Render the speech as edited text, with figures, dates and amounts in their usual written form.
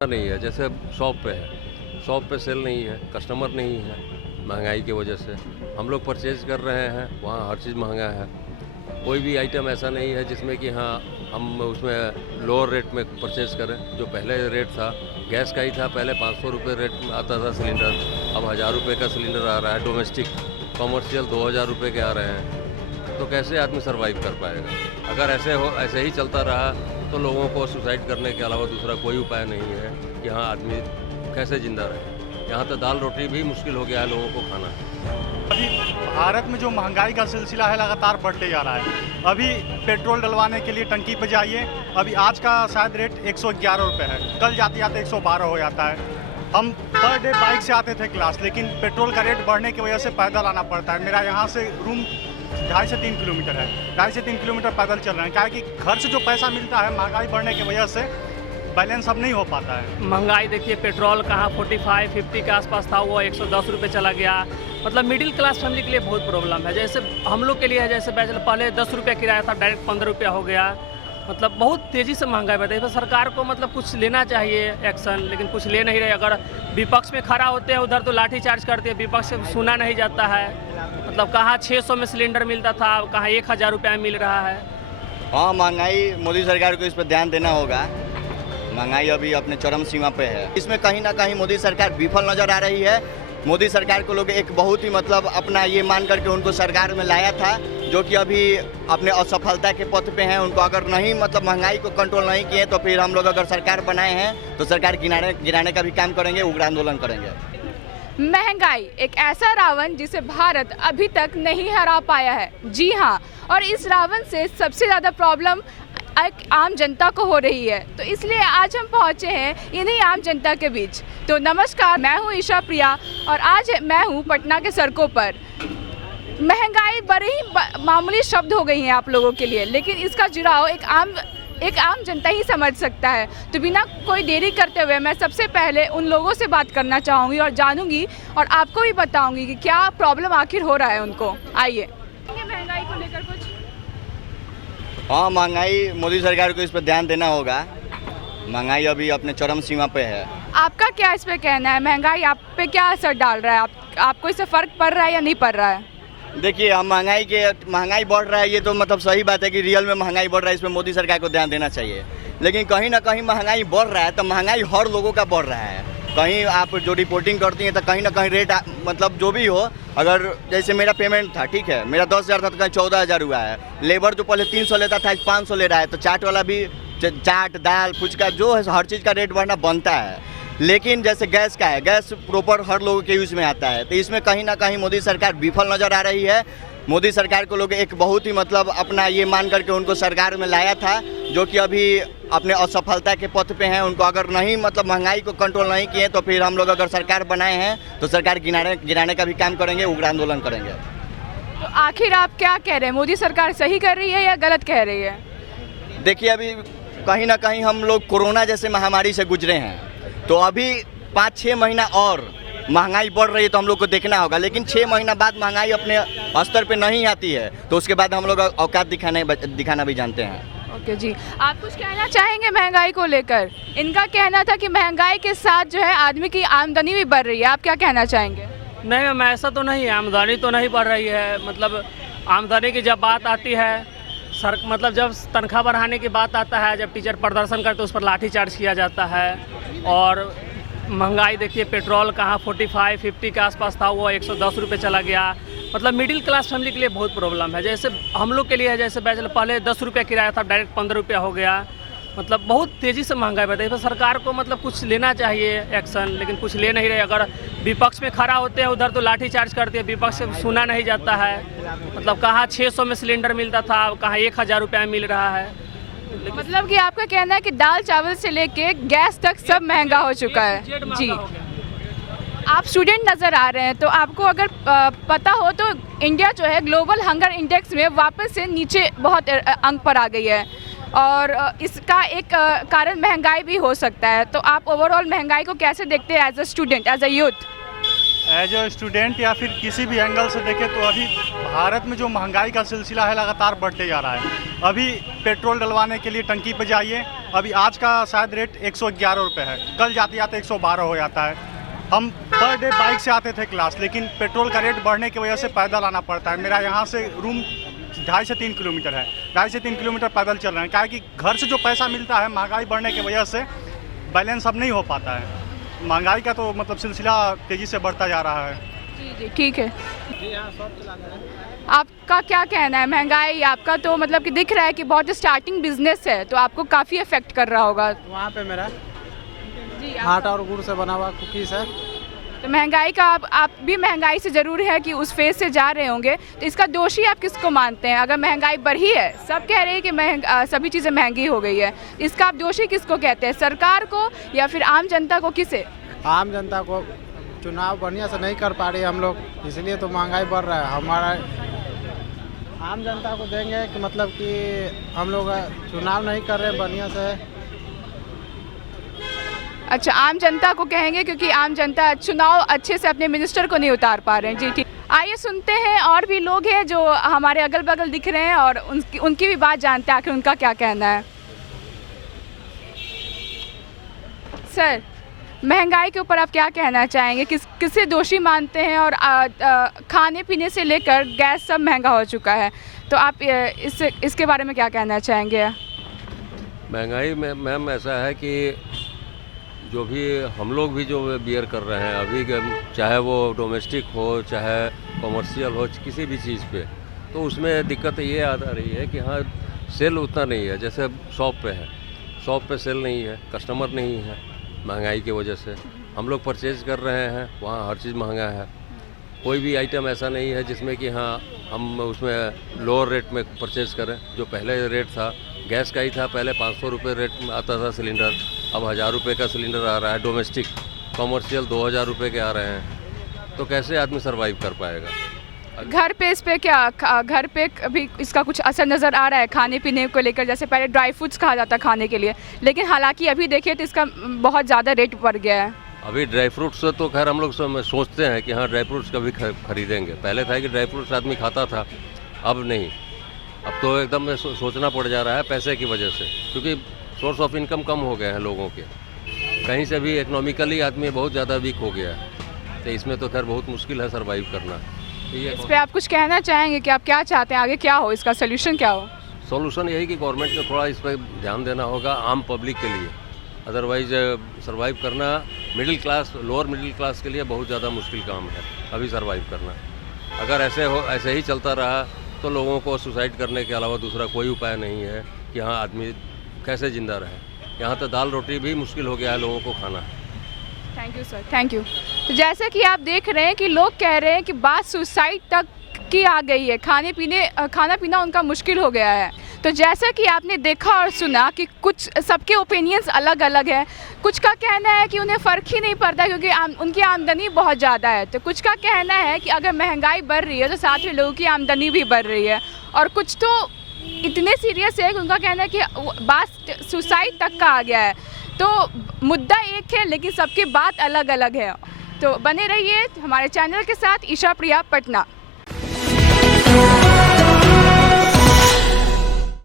नहीं है। जैसे शॉप पे है, शॉप पे सेल नहीं है, कस्टमर नहीं है, महंगाई की वजह से हम लोग परचेज कर रहे हैं, वहाँ हर चीज़ महंगा है। कोई भी आइटम ऐसा नहीं है जिसमें कि हाँ हम उसमें लोअर रेट में परचेज करें। जो पहले रेट था गैस का ही था, पहले 500 रुपये रेट में आता था सिलेंडर, अब 1000 रुपये का सिलेंडर आ रहा है। डोमेस्टिक कॉमर्शियल 2000 रुपये के आ रहे हैं। तो कैसे आदमी सर्वाइव कर पाएगा? अगर ऐसे ही चलता रहा तो लोगों को सुसाइड करने के अलावा दूसरा कोई उपाय नहीं है कि हाँ आदमी कैसे ज़िंदा रहे। यहाँ तो दाल रोटी भी मुश्किल हो गया है लोगों को खाना। अभी भारत में जो महंगाई का सिलसिला है लगातार बढ़ते जा रहा है। अभी पेट्रोल डलवाने के लिए टंकी पे जाइए, अभी आज का शायद रेट 111 रुपये है, कल जाते जाते 112 हो जाता है। हम पर डे बाइक से आते थे क्लास, लेकिन पेट्रोल का रेट बढ़ने की वजह से पैदल आना पड़ता है। मेरा यहाँ से रूम 2.5 से 3 किलोमीटर है, 2.5 से 3 किलोमीटर पैदल चल रहे हैं। क्या है कि घर से जो पैसा मिलता है महंगाई बढ़ने की वजह से बैलेंस अब नहीं हो पाता है। महंगाई देखिए, पेट्रोल कहाँ 45-50 के आसपास था, वो 110 रुपये चला गया। मतलब मिडिल क्लास फैमिली के लिए बहुत प्रॉब्लम है। जैसे हम लोग के लिए है, जैसे बैचलर पहले 10 रुपये किराया था, डायरेक्ट 15 रुपया हो गया। मतलब बहुत तेज़ी से महंगाई बढ़ रही है। सरकार को मतलब कुछ लेना चाहिए एक्शन, लेकिन कुछ ले नहीं रहे। अगर विपक्ष में खड़ा होते हैं उधर तो लाठी चार्ज करते हैं, विपक्ष से सुना नहीं जाता है। मतलब कहाँ 600 में सिलेंडर मिलता था, कहाँ 1000 रुपये में मिल रहा है। हाँ, महंगाई मोदी सरकार को इस पर ध्यान देना होगा। महंगाई अभी अपने चरम सीमा पे है। इसमें कहीं ना कहीं मोदी सरकार विफल नज़र आ रही है। मोदी सरकार को लोग एक बहुत ही मतलब अपना ये मान करके उनको सरकार में लाया था, जो कि अभी अपने असफलता के पथ पे हैं। उनको अगर नहीं मतलब महंगाई को कंट्रोल नहीं किए तो फिर हम लोग अगर सरकार बनाए हैं तो सरकार गिराने का भी काम करेंगे, उग्र आंदोलन करेंगे। महंगाई एक ऐसा रावण जिसे भारत अभी तक नहीं हरा पाया है। जी हाँ, और इस रावण से सबसे ज़्यादा प्रॉब्लम एक आम जनता को हो रही है। तो इसलिए आज हम पहुंचे हैं इन्हीं आम जनता के बीच। तो नमस्कार, मैं हूं ईशा प्रिया और आज मैं हूं पटना के सड़कों पर। महंगाई बड़े ही मामूली शब्द हो गई हैं आप लोगों के लिए, लेकिन इसका जुड़ाव एक आम जनता ही समझ सकता है। तो बिना कोई देरी करते हुए मैं सबसे पहले उन लोगों से बात करना चाहूँगी और जानूँगी और आपको भी बताऊँगी कि क्या प्रॉब्लम आखिर हो रहा है उनको। आइए। महंगाई को लेकर कुछ? हाँ, महंगाई मोदी सरकार को इस पर ध्यान देना होगा। महंगाई अभी अपने चरम सीमा पे है। आपका क्या इस पे कहना है? महंगाई आप पे क्या असर डाल रहा है? आपको इससे फ़र्क पड़ रहा है या नहीं पड़ रहा है? देखिए, हम महंगाई बढ़ रहा है, ये तो मतलब सही बात है कि रियल में महंगाई बढ़ रहा है। इस पर मोदी सरकार को ध्यान देना चाहिए। लेकिन कहीं ना कहीं महंगाई बढ़ रहा है तो महंगाई हर लोगों का बढ़ रहा है। कहीं आप जो रिपोर्टिंग करती हैं तो कहीं ना कहीं रेट मतलब जो भी हो, अगर जैसे मेरा पेमेंट था, ठीक है, मेरा 10,000 था तो कहीं 14,000 हुआ है। लेबर जो पहले 300 लेता था 500 ले रहा है। तो चाट वाला भी, चाट दाल फुचका जो है हर चीज़ का रेट बढ़ना बनता है। लेकिन जैसे गैस का है, गैस प्रॉपर हर लोगों के यूज़ में आता है। तो इसमें कहीं ना कहीं मोदी सरकार विफल नज़र आ रही है। मोदी सरकार को लोग एक बहुत ही मतलब अपना ये मान करके उनको सरकार में लाया था, जो कि अभी अपने असफलता के पथ पे हैं। उनको अगर नहीं मतलब महंगाई को कंट्रोल नहीं किए तो फिर हम लोग अगर सरकार बनाए हैं तो सरकार गिराने का भी काम करेंगे, उग्र आंदोलन करेंगे। तो आखिर आप क्या कह रहे हैं? मोदी सरकार सही कर रही है या गलत कह रही है? देखिए, अभी कहीं ना कहीं हम लोग कोरोना जैसे महामारी से गुजरे हैं, तो अभी 5-6 महीना और महंगाई बढ़ रही है तो हम लोग को देखना होगा। लेकिन 6 महीना बाद महंगाई अपने स्तर पे नहीं आती है तो उसके बाद हम लोग औकात दिखाना भी जानते हैं। ओके जी, आप कुछ कहना चाहेंगे महंगाई को लेकर? इनका कहना था कि महंगाई के साथ जो है आदमी की आमदनी भी बढ़ रही है। आप क्या कहना चाहेंगे? नहीं मैम, ऐसा तो नहीं है, आमदनी तो नहीं बढ़ रही है। मतलब आमदनी की जब बात आती है मतलब जब तनख्वाह बढ़ाने की बात आता है, जब टीचर प्रदर्शन करते उस पर लाठी चार्ज किया जाता है। और महंगाई देखिए, पेट्रोल कहाँ 45-50 के आसपास था, वो 110 रुपये चला गया। मतलब मिडिल क्लास फैमिली के लिए बहुत प्रॉब्लम है। जैसे हम लोग के लिए है, जैसे बैचलर पहले 10 रुपये किराया था, डायरेक्ट 15 रुपया हो गया। मतलब बहुत तेज़ी से महंगाई बढ़ रही है। सरकार को मतलब कुछ लेना चाहिए एक्शन, लेकिन कुछ ले नहीं रहे। अगर विपक्ष में खड़ा होते हैं उधर तो लाठी चार्ज करते हैं, विपक्ष से सुना नहीं जाता है। मतलब कहाँ 600 में सिलेंडर मिलता था, कहाँ 1000 रुपये में मिल रहा है। मतलब कि आपका कहना है कि दाल चावल से लेके गैस तक सब महंगा हो चुका है। जी, आप स्टूडेंट नज़र आ रहे हैं, तो आपको अगर पता हो तो इंडिया जो है ग्लोबल हंगर इंडेक्स में वापस से नीचे बहुत अंक पर आ गई है और इसका एक कारण महंगाई भी हो सकता है। तो आप ओवरऑल महंगाई को कैसे देखते हैं as a student, as a youth? As a student या फिर किसी भी एंगल से देखें तो अभी भारत में जो महंगाई का सिलसिला है लगातार बढ़ते जा रहा है। अभी पेट्रोल डलवाने के लिए टंकी पे जाइए, अभी आज का शायद रेट 111 रुपये है, कल जाते जाते 112 हो जाता है। हम पर डे बाइक से आते थे क्लास, लेकिन पेट्रोल का रेट बढ़ने की वजह से पैदल आना पड़ता है। मेरा यहाँ से रूम 2.5 से 3 किलोमीटर है, 2.5 से 3 किलोमीटर पैदल चल रहे हैं। क्या है कि घर से जो पैसा मिलता है महंगाई बढ़ने की वजह से बैलेंस अब नहीं हो पाता है। महंगाई का तो मतलब सिलसिला तेज़ी से बढ़ता जा रहा है। जी जी ठीक है। आपका क्या कहना है? महंगाई आपका तो मतलब कि दिख रहा है कि बहुत स्टार्टिंग बिजनेस है, तो आपको काफ़ी अफेक्ट कर रहा होगा। वहाँ पे मेरा जी आटा और गुड़ से बना हुआ कुकीज़ है। तो महंगाई का आप भी महंगाई से ज़रूर है कि उस फेज से जा रहे होंगे, तो इसका दोषी आप किसको मानते हैं? अगर महंगाई बढ़ी है, सब कह रहे हैं कि सभी चीज़ें महंगी हो गई है, इसका आप दोषी किसको कहते हैं? सरकार को या फिर आम जनता को? किसे? आम जनता को। चुनाव बढ़िया से नहीं कर पा रही हम लोग, इसलिए तो महंगाई बढ़ रहा है। हमारा आम जनता को देंगे कि मतलब कि हम लोग चुनाव नहीं कर रहे बढ़िया से। अच्छा, आम जनता को कहेंगे क्योंकि आम जनता चुनाव अच्छे से अपने मिनिस्टर को नहीं उतार पा रहे हैं। जी ठीक, आइए सुनते हैं और भी लोग हैं जो हमारे अगल बगल दिख रहे हैं और उनकी भी बात जानते हैं आखिर उनका क्या कहना है। सर, महंगाई के ऊपर आप क्या कहना चाहेंगे? किसे दोषी मानते हैं? और खाने पीने से लेकर गैस सब महंगा हो चुका है, तो आप इसके बारे में क्या कहना चाहेंगे? महंगाई में मैम ऐसा है कि जो भी हम लोग भी जो बियर कर रहे हैं अभी, चाहे वो डोमेस्टिक हो चाहे कॉमर्शियल हो, किसी भी चीज़ पे, तो उसमें दिक्कत ये आ रही है कि हाँ सेल उतना नहीं है। जैसे शॉप पे है, शॉप पे सेल नहीं है, कस्टमर नहीं है महंगाई की वजह से। हम लोग परचेज़ कर रहे हैं, वहाँ हर चीज़ महंगा है। कोई भी आइटम ऐसा नहीं है जिसमें कि हाँ हम उसमें लोअर रेट में परचेज़ करें। जो पहले रेट था गैस का ही था, पहले 500 रुपये रेट में आता था सिलेंडर, अब 1000 रुपये का सिलेंडर आ रहा है। डोमेस्टिक कॉमर्शियल 2000 रुपये के आ रहे हैं, तो कैसे आदमी सर्वाइव कर पाएगा? घर पे इस पे क्या घर पे भी इसका कुछ असर नज़र आ रहा है खाने पीने को लेकर? जैसे पहले ड्राई फ्रूट्स कहा जाता खाने के लिए, लेकिन हालांकि अभी देखिए तो इसका बहुत ज़्यादा रेट बढ़ गया है। अभी ड्राई फ्रूट्स तो खैर हम लोग सोचते हैं कि हाँ ड्राई फ्रूट्स कभी खरीदेंगे। पहले था कि ड्राई फ्रूट्स आदमी खाता था, अब नहीं। अब तो एकदम सोचना पड़ जा रहा है पैसे की वजह से, क्योंकि सोर्स ऑफ इनकम कम हो गए हैं लोगों के। कहीं से भी इकोनॉमिकली आदमी बहुत ज़्यादा वीक हो गया है, तो इसमें तो खैर बहुत मुश्किल है सर्वाइव करना। इस पे आप कुछ कहना चाहेंगे कि आप क्या चाहते हैं आगे क्या हो, इसका सोल्यूशन क्या हो? सॉल्यूशन यही कि गवर्नमेंट को थोड़ा इस पर ध्यान देना होगा आम पब्लिक के लिए। अदरवाइज सर्वाइव करना middle class, lower middle class के लिए बहुत ज़्यादा मुश्किल काम है अभी सर्वाइव करना। अगर ऐसे ही चलता रहा तो लोगों को सुसाइड करने के अलावा दूसरा कोई उपाय नहीं है कि हाँ आदमी कैसे ज़िंदा रहे। यहाँ तो दाल रोटी भी मुश्किल हो गया है लोगों को खाना। Thank you sir, thank you. तो जैसे कि आप देख रहे हैं कि लोग कह रहे हैं कि बात सुसाइड तक की आ गई है, खाना पीना उनका मुश्किल हो गया है। तो जैसा कि आपने देखा और सुना कि कुछ सबके ओपिनियंस अलग अलग है। कुछ का कहना है कि उन्हें फ़र्क ही नहीं पड़ता क्योंकि उनकी आमदनी बहुत ज़्यादा है, तो कुछ का कहना है कि अगर महंगाई बढ़ रही है तो साथ में लोगों की आमदनी भी बढ़ रही है, और कुछ तो इतने सीरियस है कि उनका कहना है कि बात सुसाइड तक का आ गया है। तो मुद्दा एक है लेकिन सबकी बात अलग अलग है। तो बने रहिए हमारे चैनल के साथ। ईशा प्रिया, पटना।